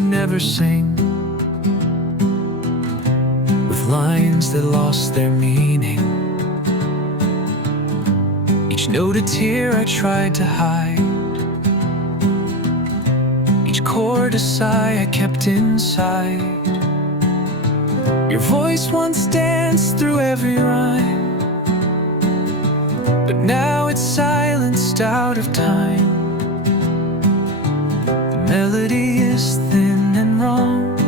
they'd never sing, with lines that lost their meaning. Each note a tear I tried to hide, each chord a sigh I kept inside. Your voice once danced through every rhyme, but now it's silenced out of time. The melody is thin and wrong,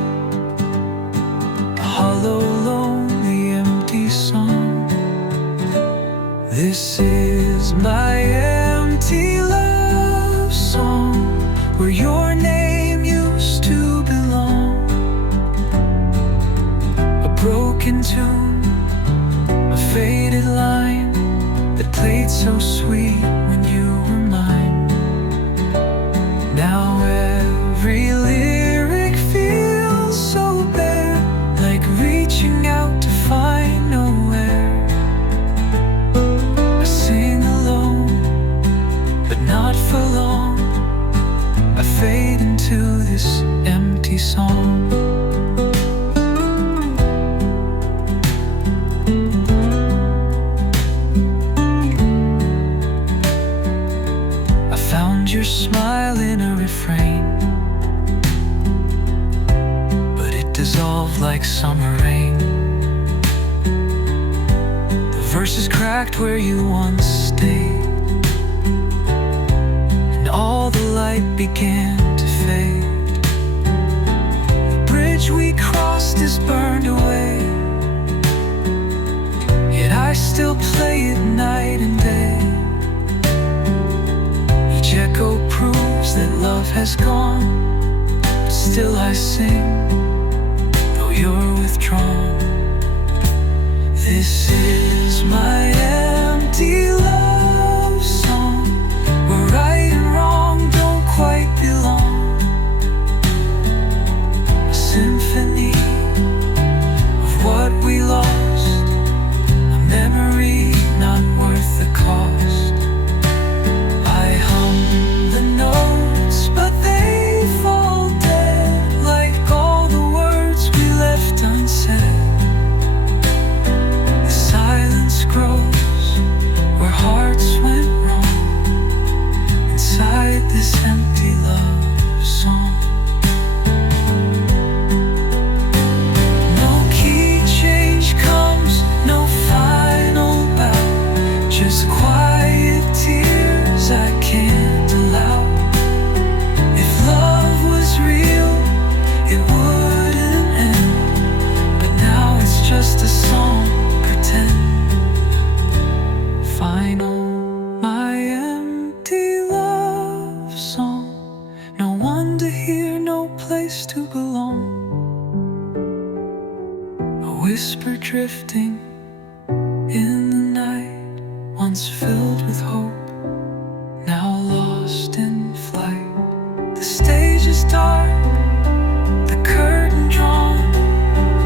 a hollow, lonely, empty song. This is my empty love song, where your name used to belong. A broken tune, a faded line that played so sweet when you were mine. Now every lyric feels so bare, like reaching out to find nowhere. I sing alone, but not for long. I fade into this empty song. Your smile in a refrain, but it dissolved like summer rain. The verses cracked where you once stayed, and all the light began to fade. The bridge we crossed is burned away, yet I still play it night and day. Echo proves that love has gone, but still I sing, though you're withdrawn. This is my empty love song, where right and wrong don't quite belong. A symphony of what we lost, a memory not worth the cost. But they fall dead, like all the words we left unsaid. The silence grows where hearts went wrong, inside this empty love song. No key change comes, no final bow, just quiet tears I can't allow. Just a song, pretend. Final, my empty love song. No one to hear, no place to belong. A whisper drifting in the night, once filled with hope, now lost in flight. The stage is dark, the curtain drawn,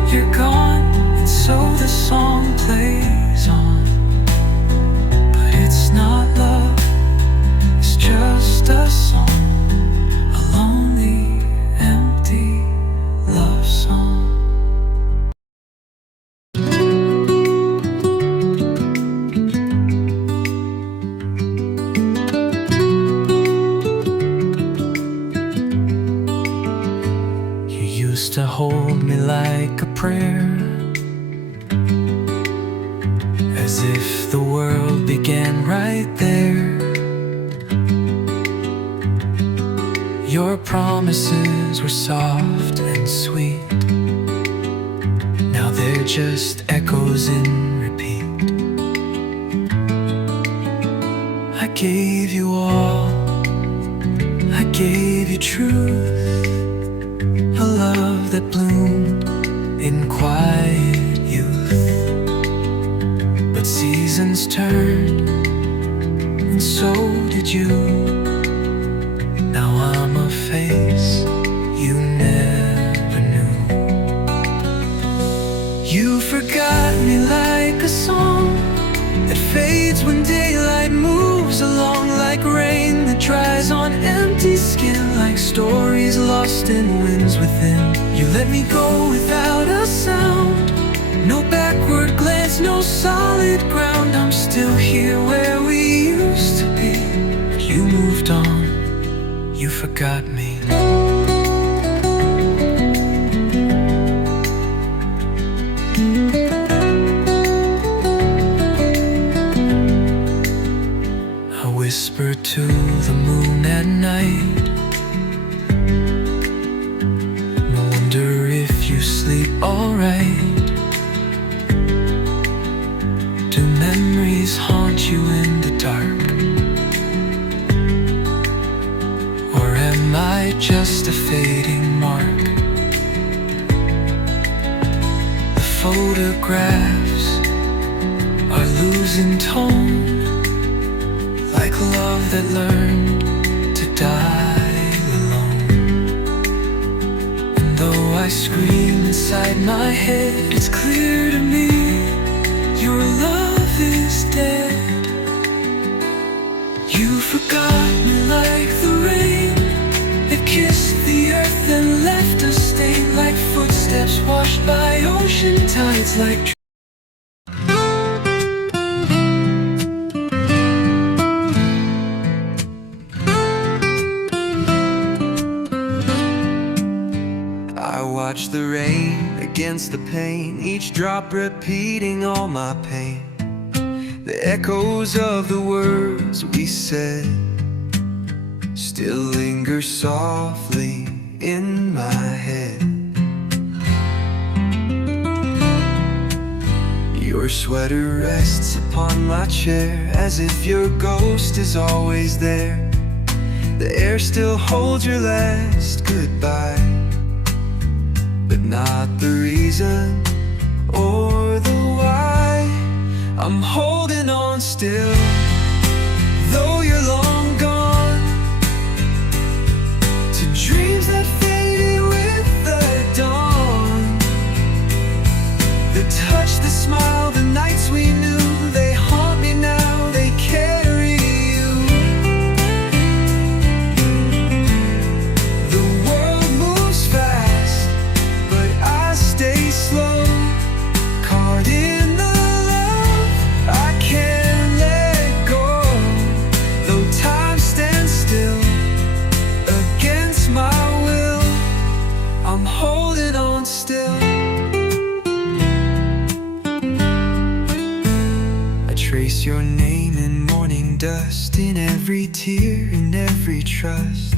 you're gone. So the song plays on, but it's not love, it's just a song, a lonely, empty love song. You used to hold me like a prayer, as if the world began right there. Your promises were soft and sweet, now they're just echoes in repeat. I gave you all, I gave you truth, a love that bloomed in quiet youth. Seasons turned, and so did you. Now I'm a face you never knew. You forgot me like a song that fades when daylight moves along, like rain that dries on empty skin, like stories lost in winds within. You let me go without a sound. No backward glance, no solid ground. I'm still here where we used to be. You moved on, you forgot me. I whisper to the moon at night. I wonder if you sleep alright. Do memories haunt you in the dark? Or am I just a fading mark? The photographs are losing tone, like love that learned to die alone. And though I scream inside my head, it's clear to me your love is dead. You forgot me like the rain that kissed the earth and left a stain, like footsteps washed by ocean tides, like I watch the rain against the pain, each drop repeating all my pain. The echoes of the words we said still linger softly in my head. Your sweater rests upon my chair, as if your ghost is always there. The air still holds your last goodbye, but not the reason or the why. I'm holding on still, though you're long gone, to dreams that faded with the dawn. The touch, the smile, the nights we knew, they haunt me now, they carry you. The world moves fast, but I stay slow, caught in the love I can't let go. Though time stands still against my will, I'm holding on still. I trace your name in morning dust, in every tear, in every trust.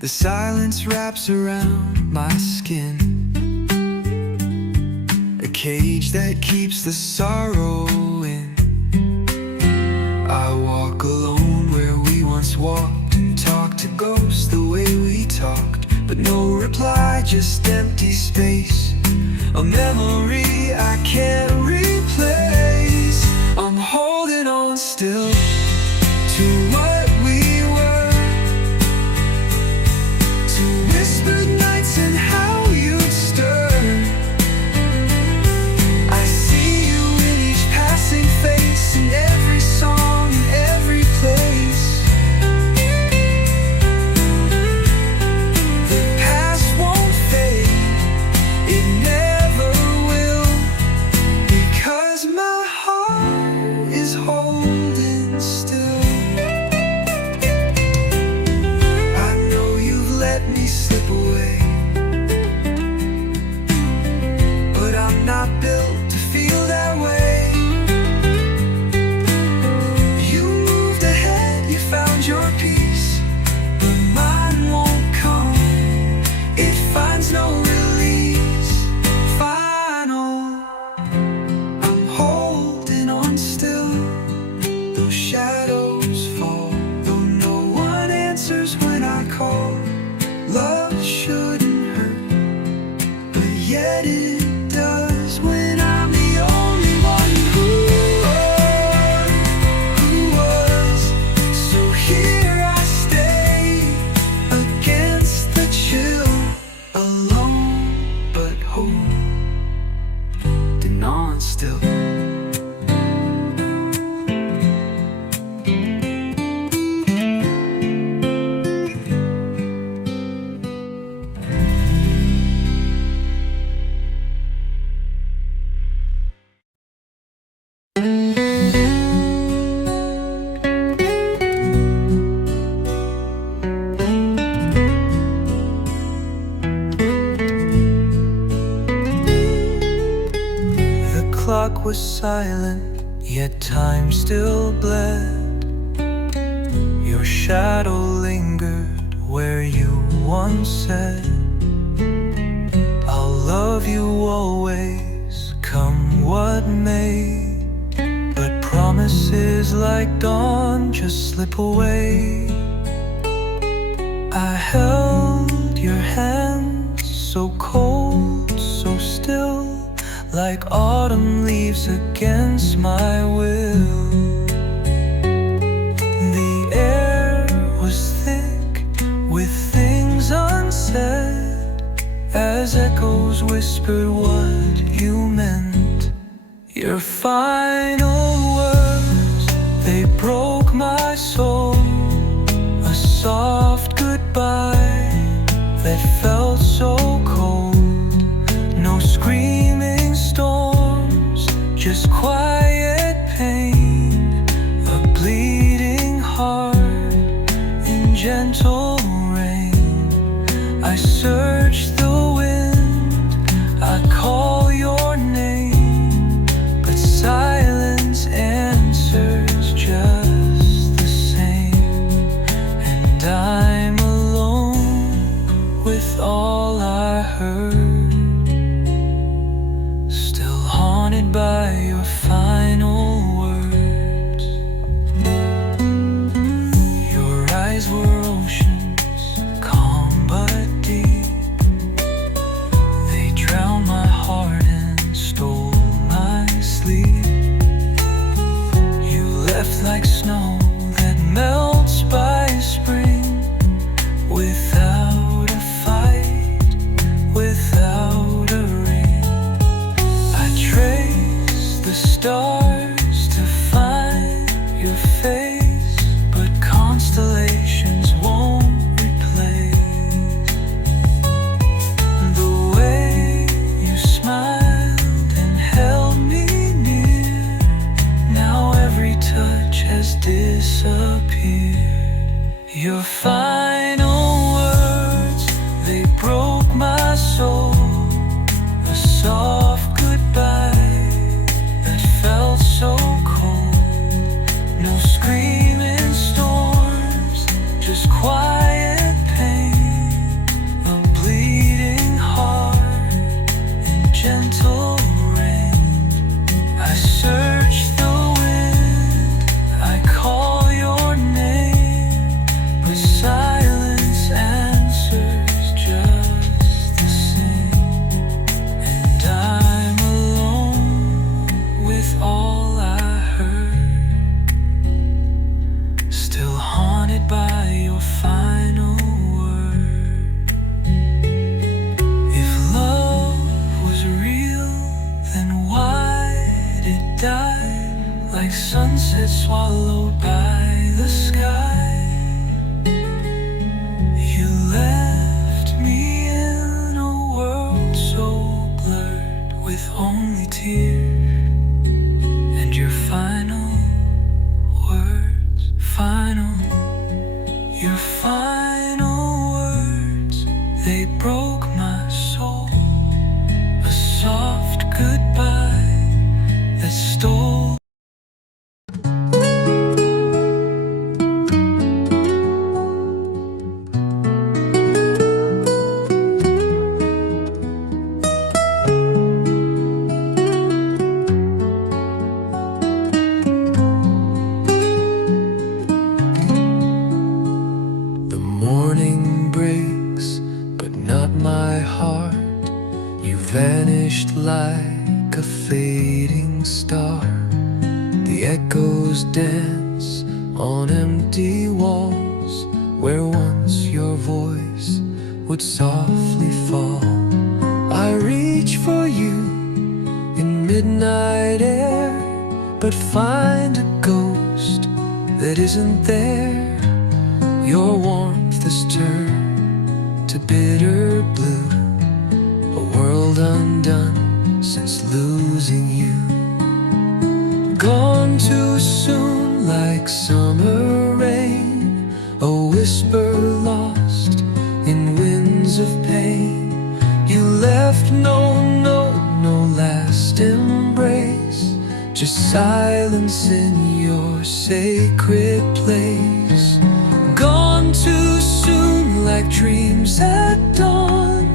The silence wraps around my skin, a cage that keeps the sorrow in. I walk alone where we once walked, and talk to ghosts the way we talked, but no reply, just empty space, a memory I can't replace. I'm holding on still to what we were, to whispered nights and how you'd stir. I see you in each passing face, in every song, in every place. The past won't fade, it never will, because my heart is holding still. I know you've let me slip away, but I'm not built to feel that way. You moved ahead, you found your peace, but mine won't come. It finds no release, final. I'm holding on still, though shadows fall, though no one answers when I call. Love shouldn't hurt, but yet it does when I'm the only one who was. So here I stay against the chill, alone but holding on still. The clock was silent, yet time still bled. Your shadow lingered where you once said, I'll love you always, come what may. But promises like dawn just slip away. I held your hand so cold, so still, like autumn leaves against my will. The air was thick with things unsaid, as echoes whispered what you meant. Your final words, they broke my soul. A soft goodbye that felt so cold. No screaming storms, just quiet pain. A bleeding heart in gentle rain. I search the wind, I call your name, but silence answers just the same. And I'm alone with all I heard, still haunted by your final words. Your eyes were oceans, calm but deep. They drowned my heart and stole my sleep. You left like snow that melts by spring, without a fight, without a ring. I trace the stars to find your face, but constellations won't replace the way you smiled and held me near. Now every touch has disappeared. Your final words, they broke my soul. A soft goodbye that felt so cold. No screaming storms, just quiet pain. A bleeding heart in gentle rain. I search the wind, I call your name, but silence answers just the same. And I'm alone with all I heard, still haunted by your final word. If love was real, then why did it die? Like sunset swallowed by the sky. You left me in a world so blurred with only tears. And your final words, your final words, they broke my soul. A soft goodbye that stole. The morning breaks, but not my heart. You vanished like a fading star. The echoes dance on empty walls, where once your voice would softly fall. I reach for you in midnight air, but find a ghost that isn't there. Your warmth has turned to bitter blue, a world undone since losing you. Gone too soon like summer rain, a whisper lost in winds of pain. You left no note, no last embrace, just silence in your sacred place. Gone too soon like dreams at dawn.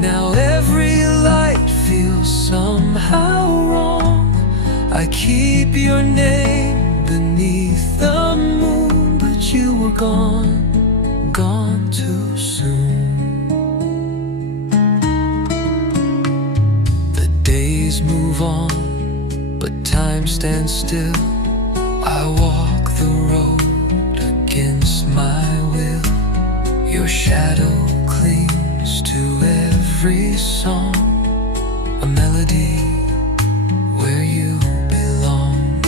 Now every light feels somehow wrong. I keep your name beneath the moon, but you were gone, gone too soon. The days move on, but time stands still. I walk the road against my will. Your shadow clings to every song, a melody where you belong.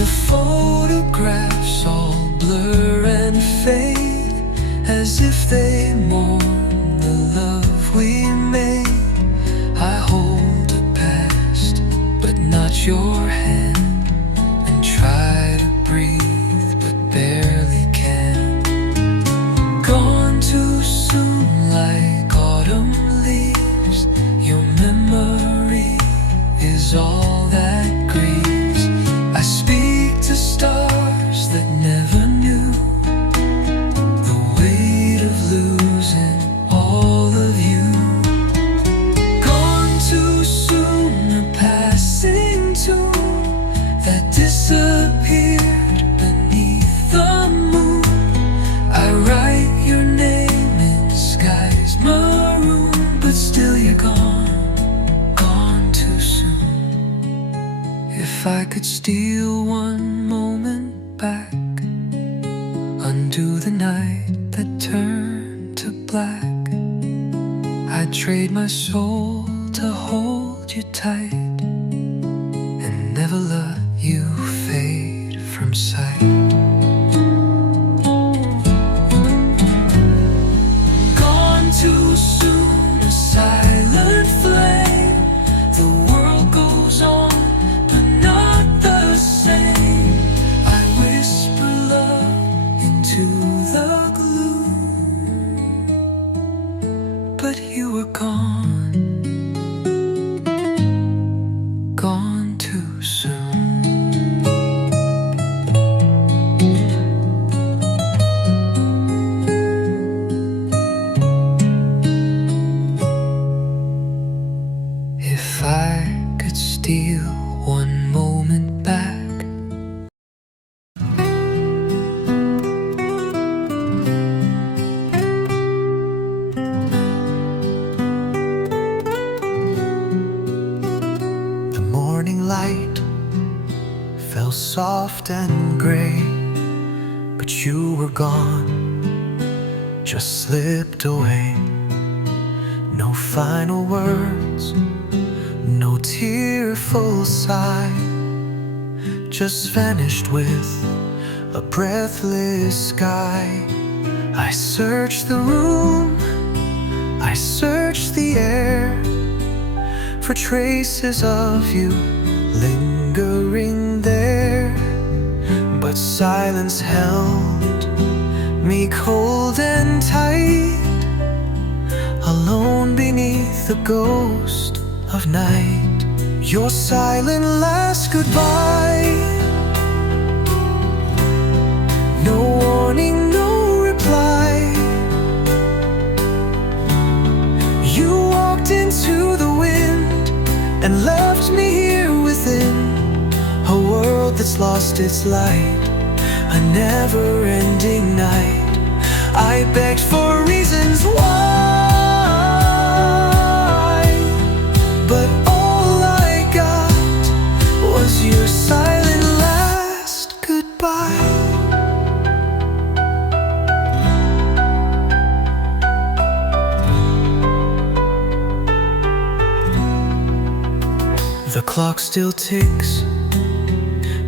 The photographs all blur and fade, as if they mourn the love we made. I hold a past, but not your hand, and try to breathe, but barely can. Gone too soon like autumn leaves. Your memory is all that grieves. I speak to stars that never knew the weight of losing all of you. Gone too soon, a passing tune that disappeared beneath the moon. I write your name in skies maroon, but still you're gone, gone too soon. If I could steal one moment back, undo the night that turned to black, I'd trade my soul to hold you tight and never let you fade from sight. Gone too soon, a silent flame. The world goes on, but not the same. I whisper love into the gloom, but you were gone, gone too soon. If I could steal one moment back. The morning light fell soft and gray, but you were gone, just slipped away. No final words, no tearful sigh, just vanished with a breathless sky. I searched the room, I searched the air for traces of you lingering there, but silence held me cold and tight, alone beneath the ghost of night. Your silent last goodbye, no warning, no reply. You walked into the wind and left me here within a world that's lost its light, a never-ending night. I begged for reasons why, but all I got was your silent last goodbye. The clock still ticks,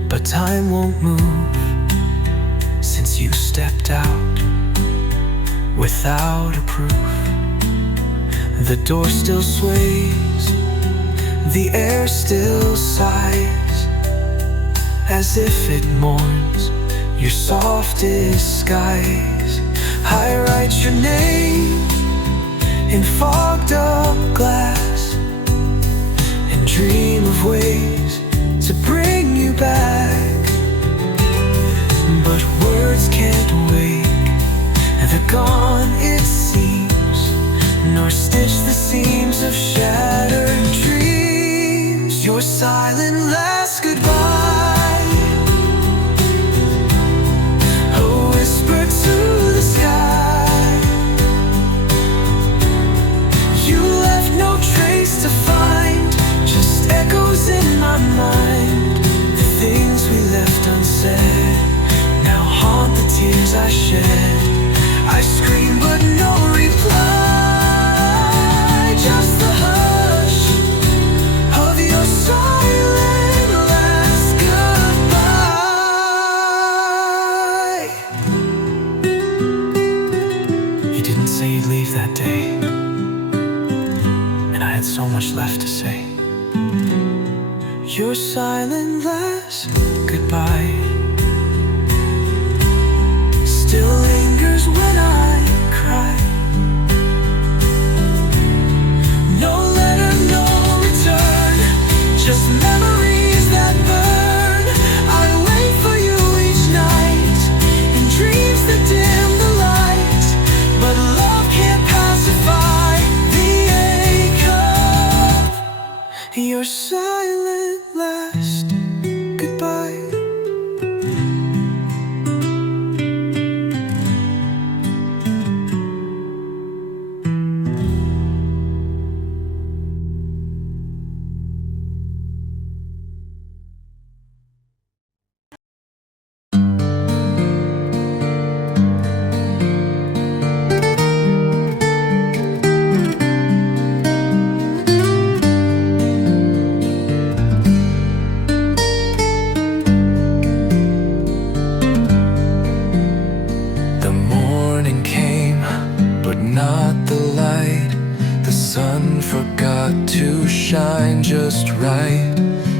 but time won't move since you stepped out without a proof. The door still sways, the air still sighs, as if it mourns your softest skies. I write your name in fogged up glass and dream of ways to bring you back. But words can't wake, they're gone it seems, nor stitch the seams of shattered dreams. Your silent last goodbye, a whisper to the sky. You left no trace to find, just echoes in my mind. The things we left unsaid now haunt the tears I shed. I scream but no reply, just the hush of your silent last goodbye. You didn't say you'd leave that day, and I had so much left to say. Your silent last goodbye still lingers when I cry. No letter, no return, just memories that burn. I wait for you each night in dreams that dim the light, but love can't pacify the ache of your silent last goodbye. To shine just right.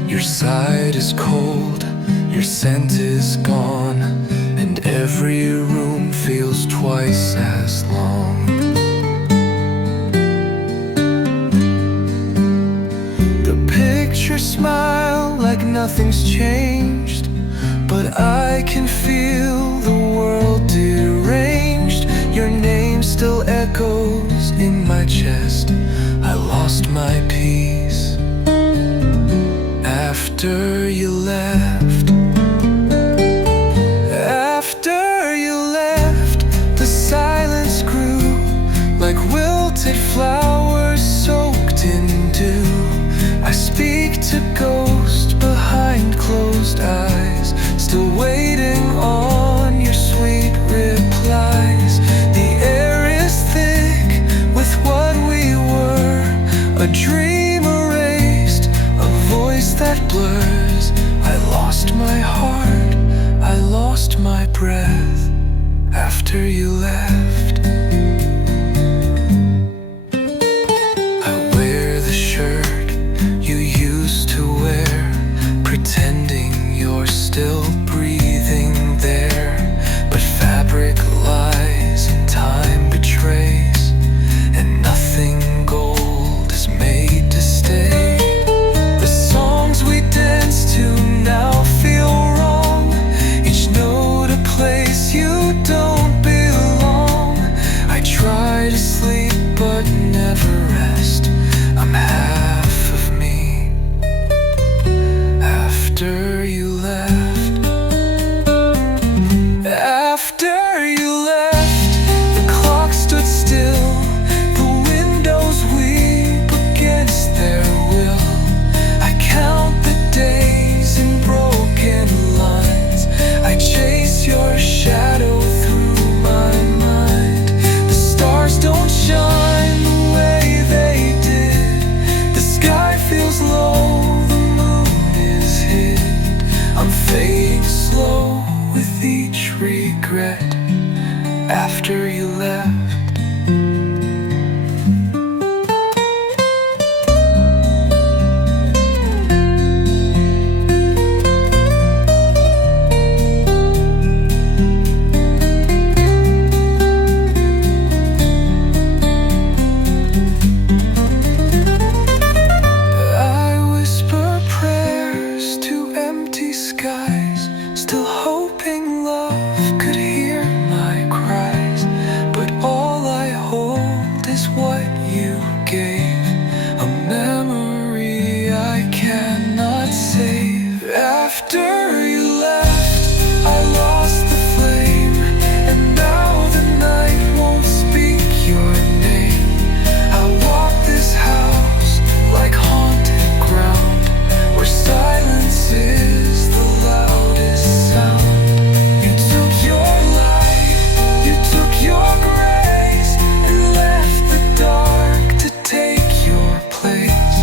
Your side is cold, your scent is gone, and every room feels twice as long. The pictures smile like nothing's changed, but I can feel the world deranged. Your name still echoes in my chest. I lost my peace after you left. After you left, the silence grew like wilted flowers soaked in dew. I speak to ghosts behind closed eyes, still waiting on your sweet replies. The air is thick with what we were, a dream erased, a voice that blurs. I lost my heart, I lost my breath after you left. I wear the shirt you used to wear, pretending you're still breathing there. But fabric lies and time betrays, and nothing gold is made to stay. The songs we dance to now feel wrong, each note a place you don't belong. I try to sleep but never rest. I'm half of me after you left. After you left, the clock stood still, the windows weep against their will. I count the days in broken lines, I chase your shadow through my mind. The stars don't shine the way they did, the sky feels low, the moon is hid. I'm fading slow with each regret after you left. After you left, I lost the flame, and now the night won't speak your name. I walk this house like haunted ground, where silence is the loudest sound. You took your light, you took your grace, and left the dark to take your place.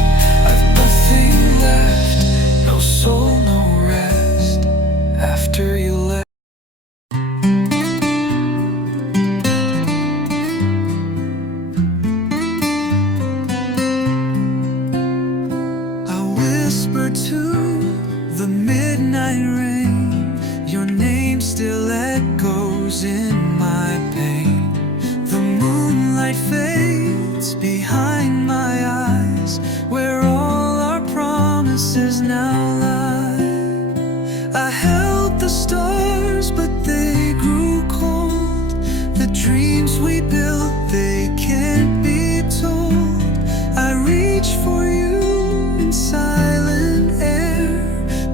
I've nothing left, no soul, no rest, after you left. I whisper to the midnight rain, your name still echoes in my pain. The moonlight fades behind my eyes, where all our promises now lie. I held the stars, but they grew cold. The dreams we built, they can't be told. I reach for you in silent air,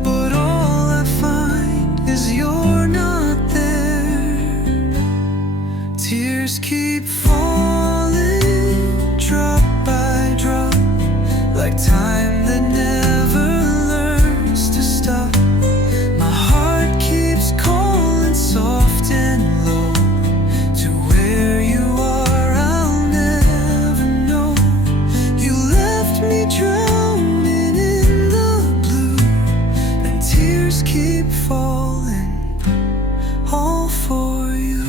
but all I find is you're not there. Tears keep falling, drop by drop, like time that never learns to stop. My heart keeps calling soft and low, to where you are I'll never know. You left me drowning in the blue, and tears keep falling, all for you.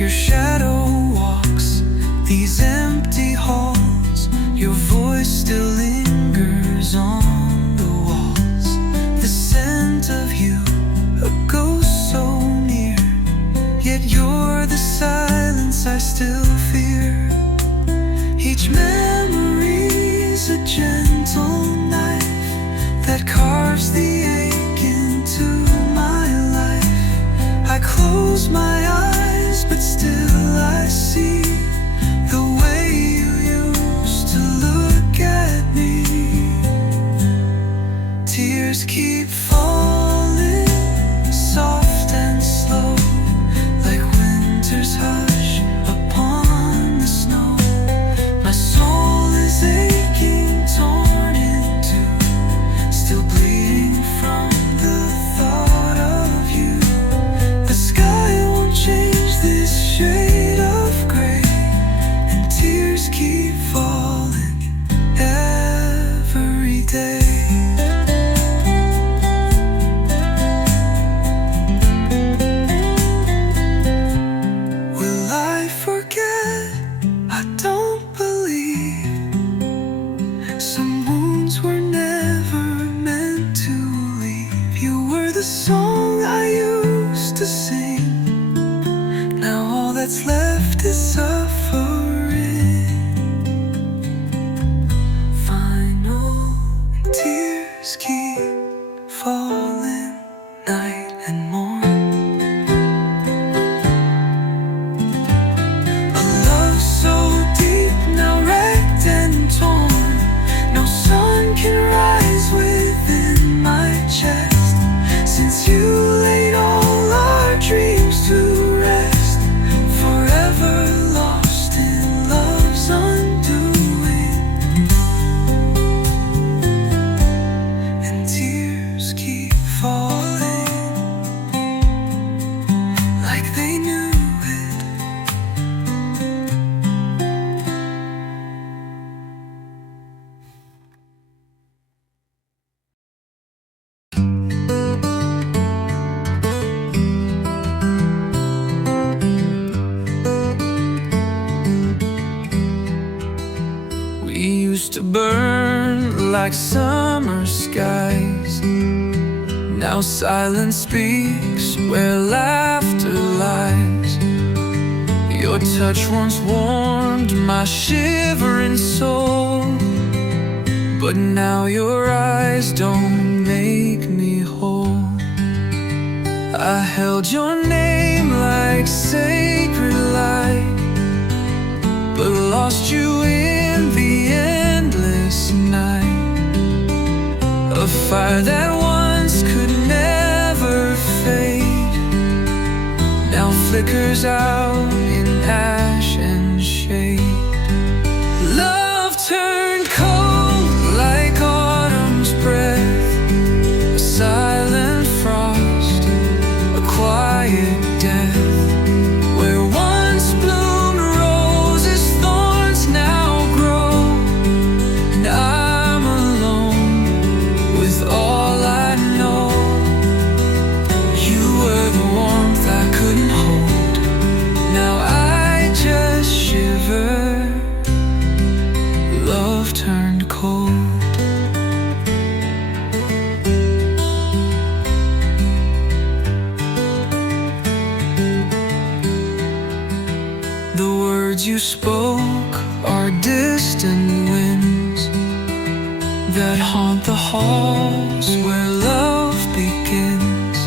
Your shadow walks these empty halls, your voice still lingers on the walls. The scent of you, a ghost so near, yet you're the silence I still fear. Each memory's a gentle knife that carves the ache into my life. I close my eyes, but still I see the way you used to look at me. Tears keep falling, soft and slow, like winter's hush upon the snow. My soul is aching, torn in two, still bleeding from the thought of you. The sky won't change this shade of gray, and tears keep falling every day. Will I forget? I don't believe. Some wounds were never meant to leave. You were the song I used to sing. Now all that's left is suffering. Final tears keep falling, night and morn. A love so deep, now wrecked and torn. No sun can rise within my chest, since you laid all our dreams to rest. Forever lost in love's undoing, and tears keep falling, like they knew it. We used to burn like summer skies. Now silence speaks where laughter lies. Your touch once warmed my shivering soul, but now your eyes don't make me whole. I held your name like sacred light, flickers out in ash and shade. Love turned cold like autumn's breath, a silent frost, a quiet death. Where once bloomed roses, thorns now grow, and I'm alone with all I know. You were the warmth I couldn't hold, now I just shiver. Love turned cold. The words you spoke are distant winds that haunt the halls where love begins.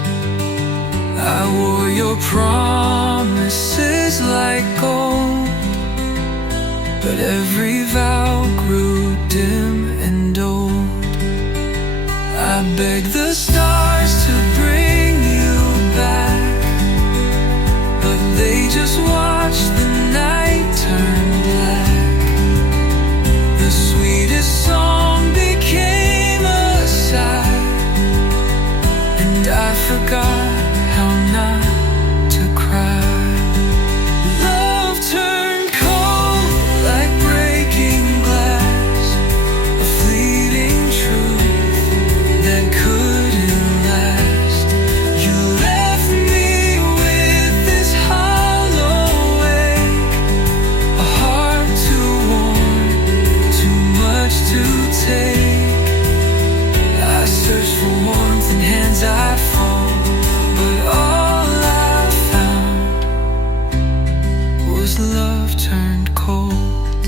I wore your promises like gold, but every vow grew dim and old. I begged the stars to bring you back, but they just watched the night turn black. The sweetest song became a sigh, and I forgot how not to cry. Love turned cold like breaking glass, a fleeting truth that couldn't last. You left me with this hollow ache, a heart too warm, too much to take. I searched for warmth in hands I fall, but all I found was love turned cold.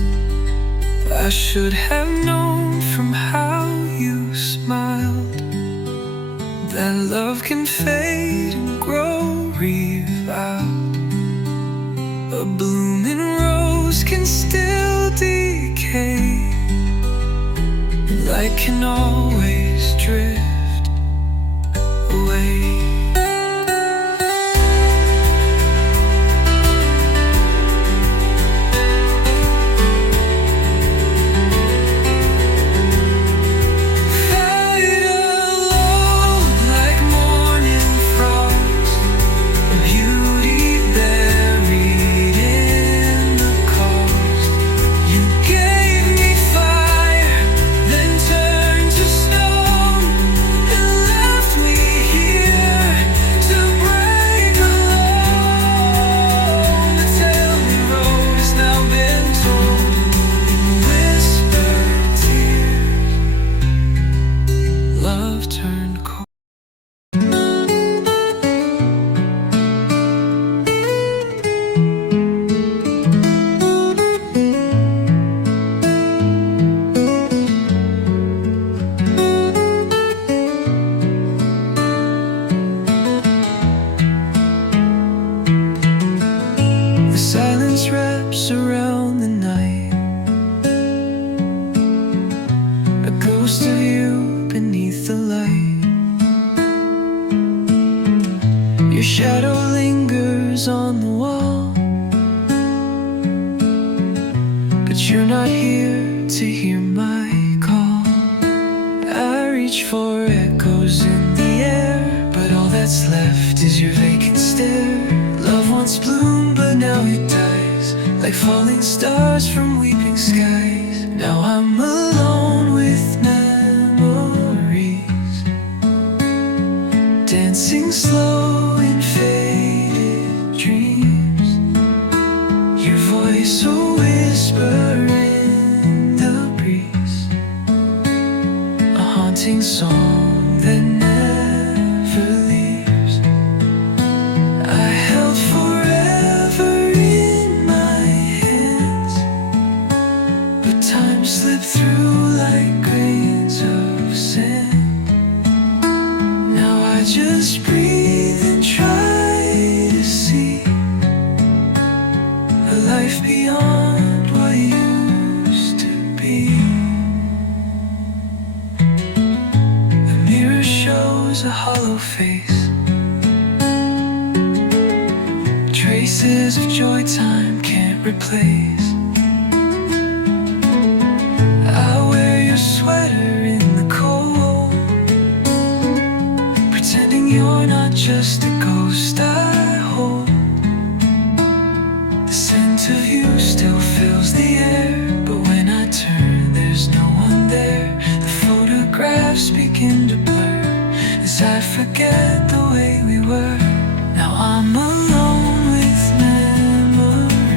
I should have known from how you smiled that love can fade and grow revived. A blooming rose can still decay, light can always drift away. Fight alone like morning frost, a beauty buried in the cost. You gave me fire, then turned to stone, and left me here to break alone. The tell-me road has now been told in whispered tears. Love turned cold. The silence wraps around the night, a ghost of you beneath the light. Your shadow lingers on the wall, but you're not here to hear my call. I reach for echoes in the air, but all that's left is your vacant stare. Love once bloomed, but now it dies, like falling stars from weeping skies. Now I'm alone with memories, dancing slow in faded dreams. Your voice a whisper in the breeze, a haunting song that never leaves. I held forever in my hands, but time slipped through like grains of sand. Now I just breathe and try to see a life beyond what used to be. The mirror shows a hollow face, glimpses of joy time can't replace. I wear your sweater in the cold, pretending you're not just a ghost I hold. The scent of you still fills the air, but when I turn there's no one there. The photographs begin to blur as I forget the way we were. Now I'm alone with memories,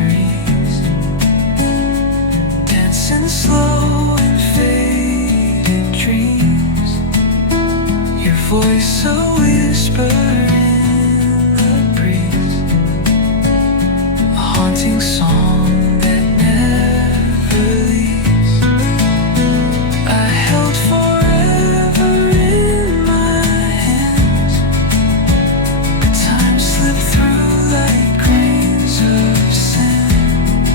dancing slow in faded dreams. Your voice a whisper in the breeze, a haunting song that never leaves. I held forever in my hands, but time slipped through like grains of sand.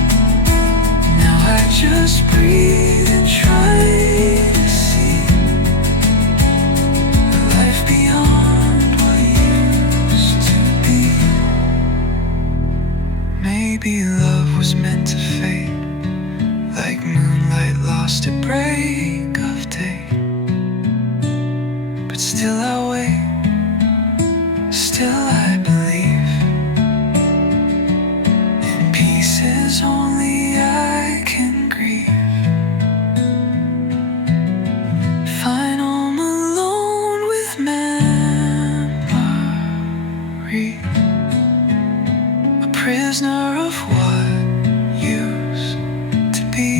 Now I just breathe and try to see a life beyond what used to be. Maybe love was meant to fade, like moonlight lost at break of day. But still I wait, still I believe in pieces only I can grieve. Fine, I'm alone with memory, a prisoner of what used to be.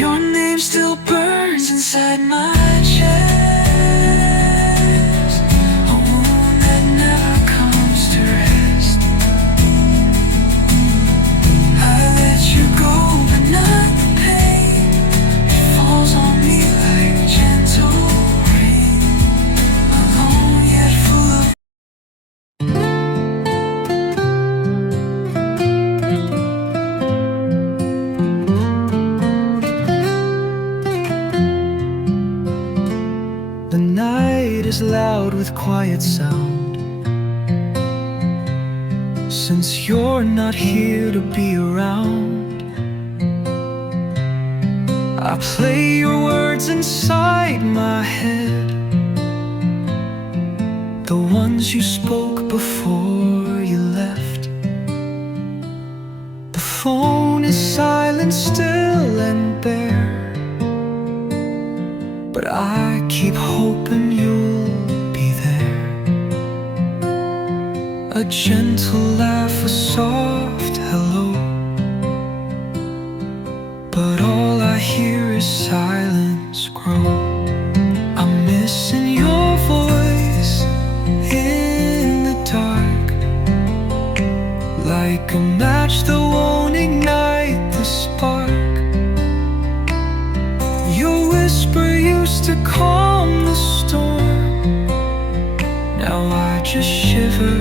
Your name still burns inside my chest, a wound that never comes to rest. I let you go, but not the pain. It falls on me like gentle rain, alone yet full of. The night is loud with quiet sound, since you're not here to be around. I play your words inside my head, the ones you spoke before you left. The phone is silent, still and bare, but I keep hoping you'll be there. A gentle laugh, a soft hello, but all I hear is silence grow. I'm missing your voice in the dark, like a match that won't ignite the spark. Your whisper used to calm the storm, now I just shiver,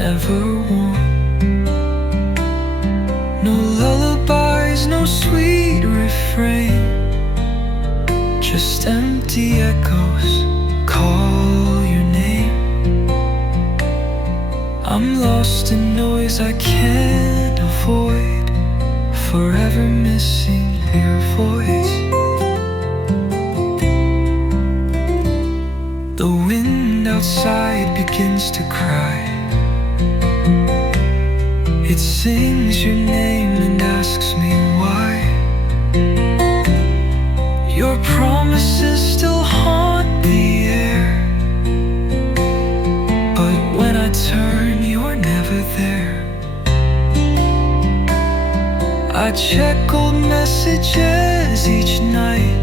never warm. No lullabies, no sweet refrain, just empty echoes call your name. I'm lost in noise I can't avoid, forever missing your voice. The wind outside begins to cry, it sings your name and asks me why. Your promises still haunt the air, but when I turn you're never there. I check old messages each night,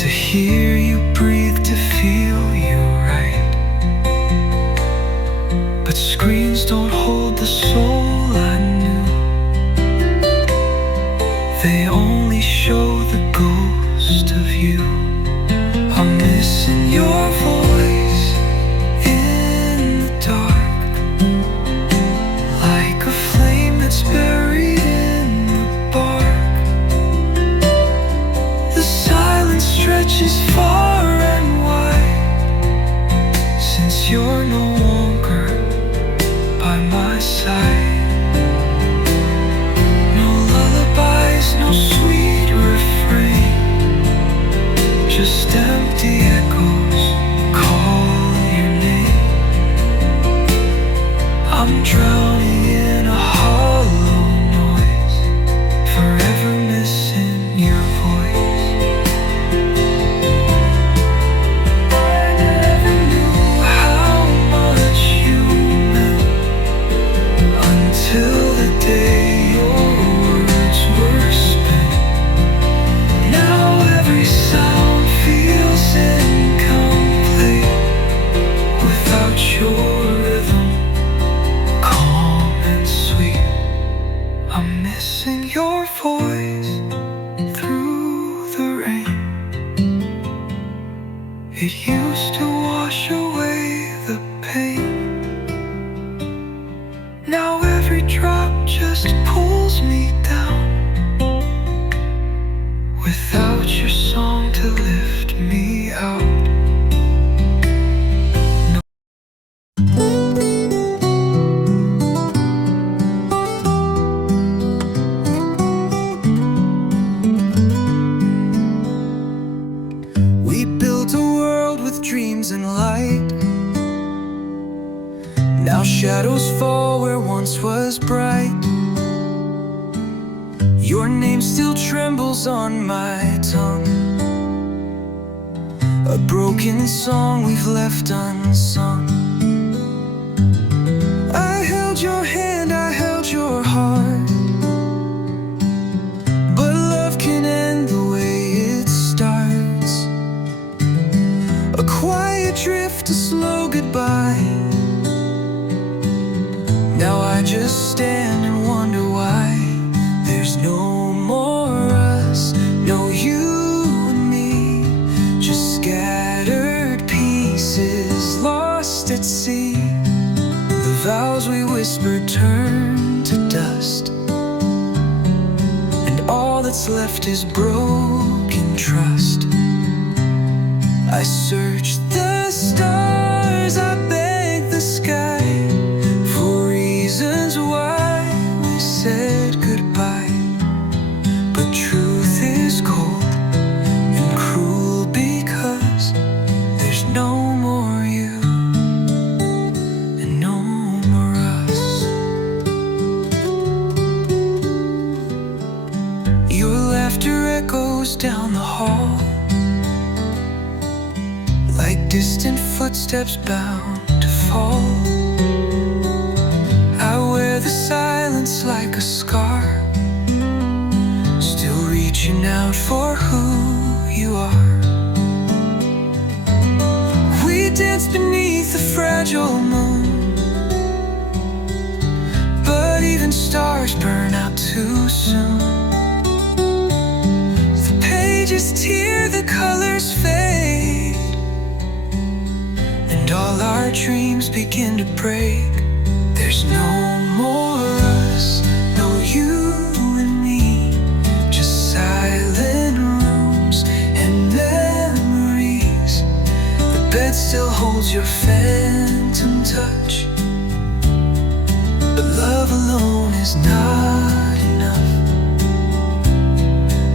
to hear you breathe, to feel you right. But screens don't hold the soul I knew, they only show the ghost of you. I'm missing your voice in the dark, like a flame that's buried in the bark. The silence stretches far and wide, since you're no longer by my my side. No lullabies, no sweet refrain, just empty echoes call your name. I'm drowning in a hollow noise, forever missing your voice. I never knew how much you meant until the day your words were spent. Now every sound feels incomplete without your rhythm, calm and sweet. I'm missing your voice through the rain. It used to wash away the pain. Now every drop just pulls me down, without your song to lift me out. We built a world with dreams and light. Now shadows fall where once was bright. Your name still trembles on my tongue, a broken song we've left unsung. I held your hand, I held your heart, but love can end the way it starts. A quiet drift, a slow goodbye. Now I just stand and wonder why there's no more us, no you and me, just scattered pieces lost at sea. The vows we whispered turn to dust, and all that's left is broken trust. I search the stars, I beg the sky for reasons why we said goodbye. But truth is cold and cruel because there's no more you and no more us. Your laughter echoes down the hall like distant footsteps bound to fall. I wear the silence like a scar, still reaching out for who you are. We dance beneath the fragile moon, but even stars burn out too soon. The pages tear, the colors fade, and all our dreams begin to break. There's no more us, no you and me, just silent rooms and memories. The bed still holds your phantom touch, but love alone is not enough.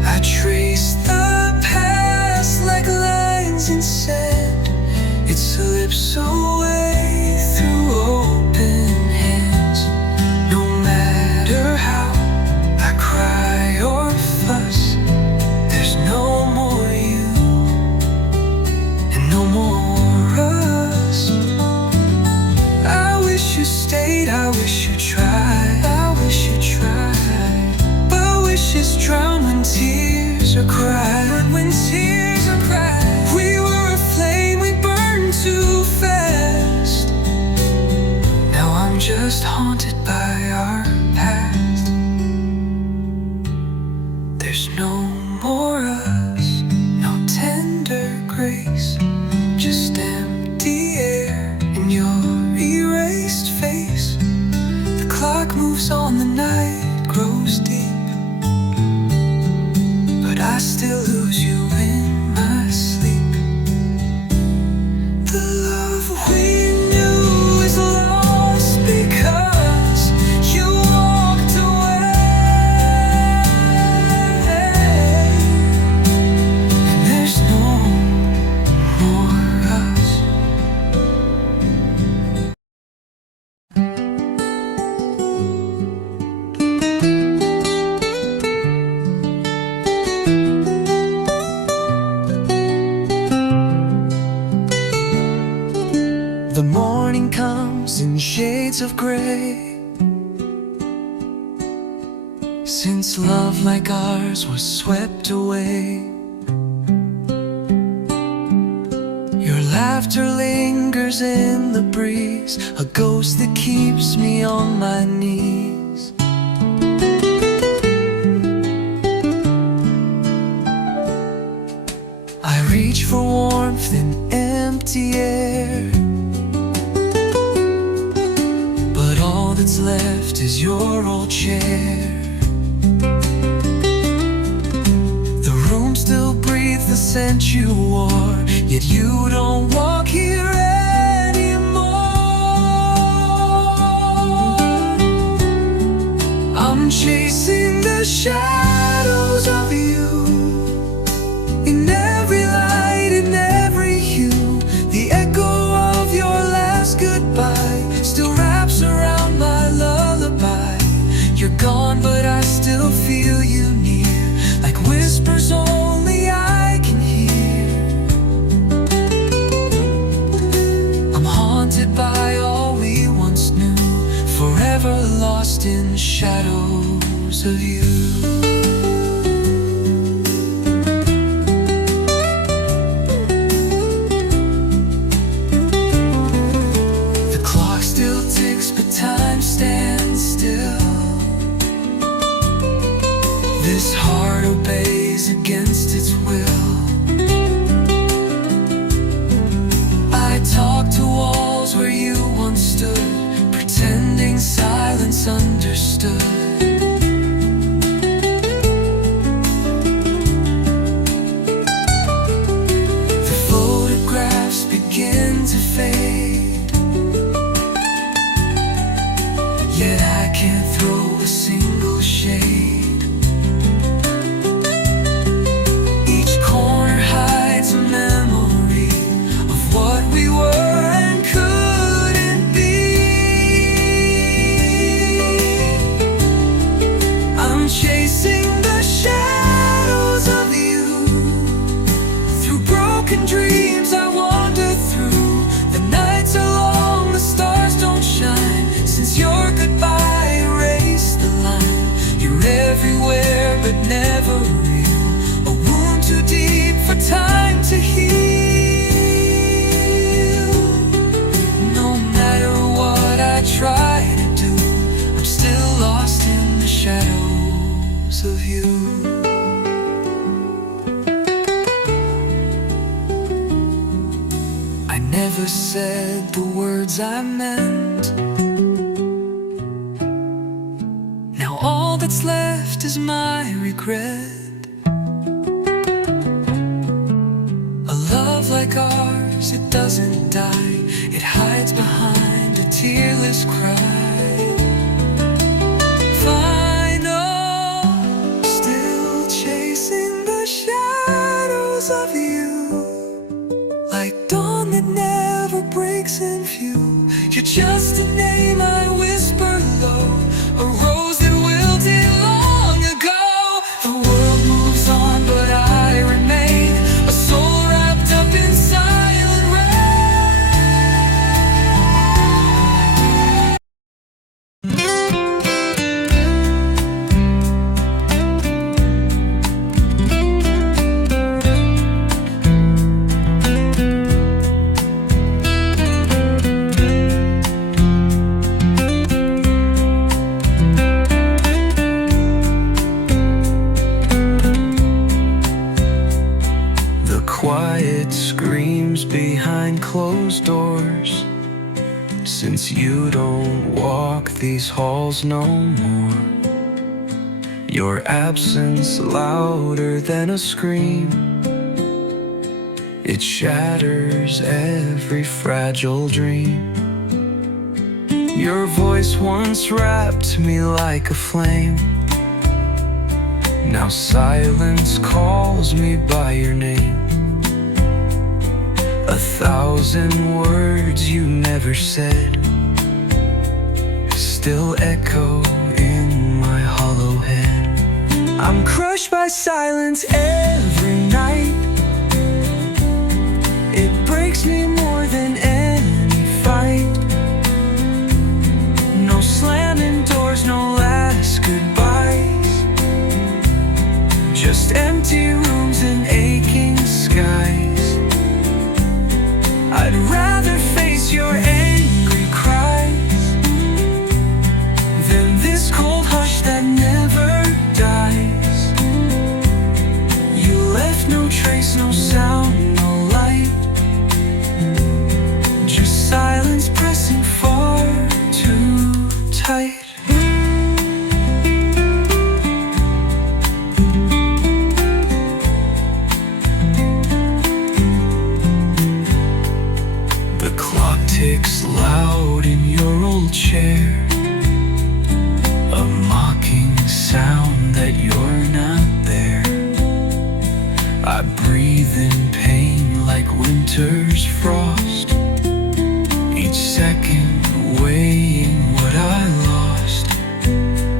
I trace the past like lines in sand. It slips away through open hands. No matter how I cry or fuss, there's no more you and no more us. I wish you stayed, I wish you tried, I wish you tried. But wishes drown when tears are cried, when tears are cried. We were a flame, we burned too fast. Now I'm just haunted by our past. There's no more us, no tender grace, just empty air in your erased face. The clock moves on, the night grows deep, but I still lose you in my sleep. The love we knew is lost because of gray. Since love like ours was swept away, your laughter lingers in the breeze, a ghost that keeps me on my knees. I reach for warmth in empty air, but all that's left is your old chair. The room still breathes the scent you wore, yet you don't walk here anymore. I'm chasing the shadows of you, in every light, in every hue. The echo of your last goodbye still wraps around my lullaby. You're gone, but I still feel you near, like whispers only I can hear. I'm haunted by all we once knew, forever lost in shadows of you. Time stands still. This heart obeys against its will. I talk to walls where you once stood, pretending silence understood. The photographs begin to fade, yet I can't throw a single shade. Each corner hides a memory of what we were and couldn't be. I'm chasing the shadows of you. Through broken dreams I wander through. The nights are long, the stars don't shine, since your goodbye erased the line. You're everywhere but never real, a wound too deep for time to heal. No matter what I try to do, I'm still lost in the shadows of you. I never said the words I meant. Now all that's left is my regret. A love like ours, it doesn't die, it hides behind a tearless cry. Final, still chasing the shadows of you, like dawn that never breaks in view. You're just a name I whisper low, a rose that wilted long ago. The world moves on, but I remain, a soul wrapped up in silent quiet screams behind closed doors. Since you don't walk these halls no more, your absence louder than a scream. It shatters every fragile dream. Your voice once wrapped me like a flame. Now silence calls me by your name. 1,000 words you never said still echo in my hollow head. I'm crushed by silence every night. It breaks me more than any fight. a mocking sound that you're not there. I breathe in pain like winter's frost, each second weighing what I lost.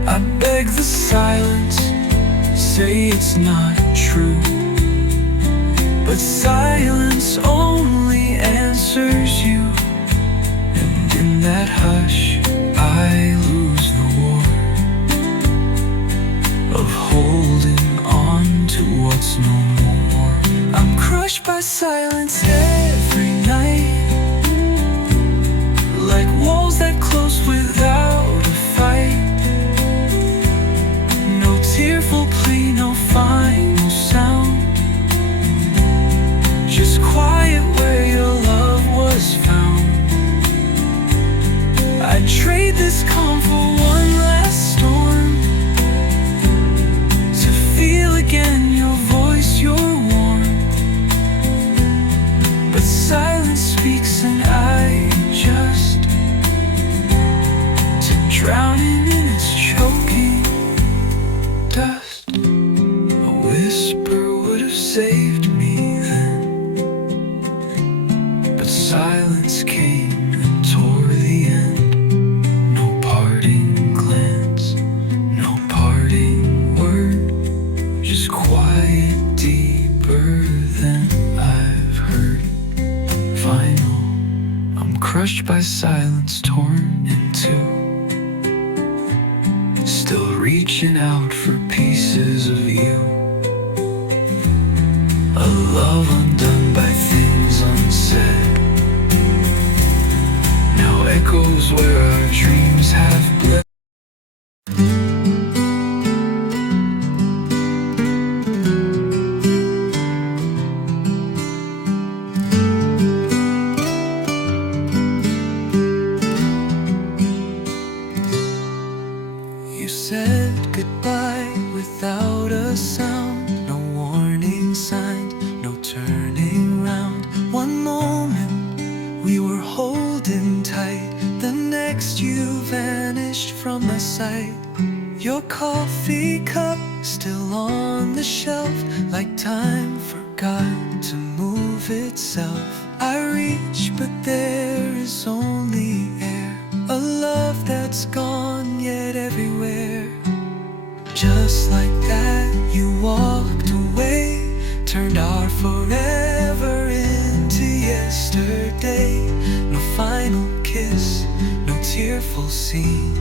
I beg the silence, say it's not true, but silence only answers you. And in that hush I lose the war of holding on to what's no more. I'm crushed by silence every night, like walls that close without a fight. No tearful plea, no final sound, just quiet where your love was found. I'd trade this calm for one last storm, to feel again your voice, your warmth. But silence speaks and I just drowning in its choking dust. A whisper would have saved me then, but silence came and tore the end. No parting glance, no parting word, just quiet deeper than I've heard. Final, I'm crushed by silence, torn in two, still reaching out for pieces of you. A love undone by things unsaid, now echoes where our dreams have bled. You said goodbye without a sound, no warning signs, no turning round. One moment we were holding tight, the next you vanished from my sight. Your coffee cup still on the shelf, like time forgot to move itself. I reach but there is only air, a love that's gone yet everywhere. Just like that you walked away, turned our forever into yesterday. No final kiss, no tearful scene,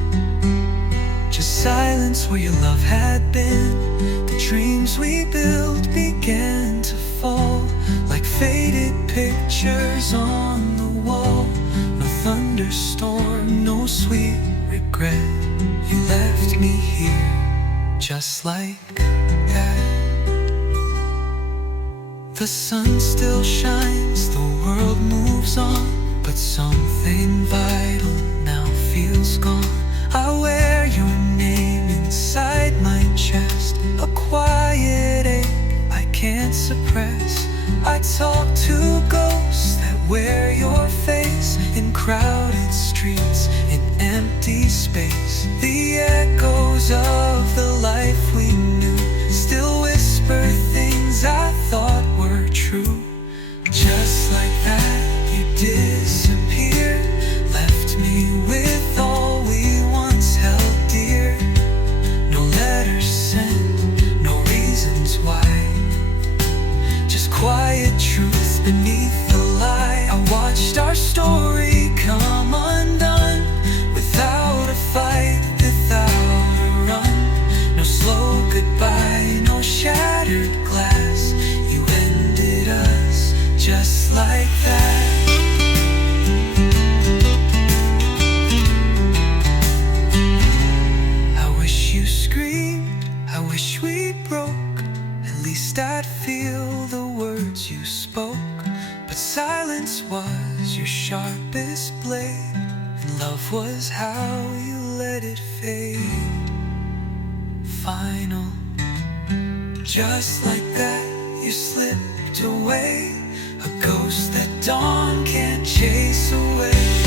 just silence where your love had been. The dreams we built began to fall, like faded pictures on the wall. No thunderstorm, no sweet regret, you left me here just like that. The sun still shines, the world moves on, but something vital now feels gone. I wear your name inside my chest, a quiet ache I can't suppress. I talk to ghosts that wear your face, in crowded streets, in empty space. The echoes of the life we knew still whisper things I thought were true. Just like that you disappeared, left me with all we once held dear. No letters sent, no reasons why, just quiet truth beneath the lie. I watched our story come undone, without a fight, without a run. No slow goodbye, no shattered glass, you ended us just like that. I wish you screamed, I wish we broke, at least I'd feel the words you spoke. But silence was your sharpest blade, and love was how you let it fade. Final, just like that you slipped away, a ghost that dawn can't chase away.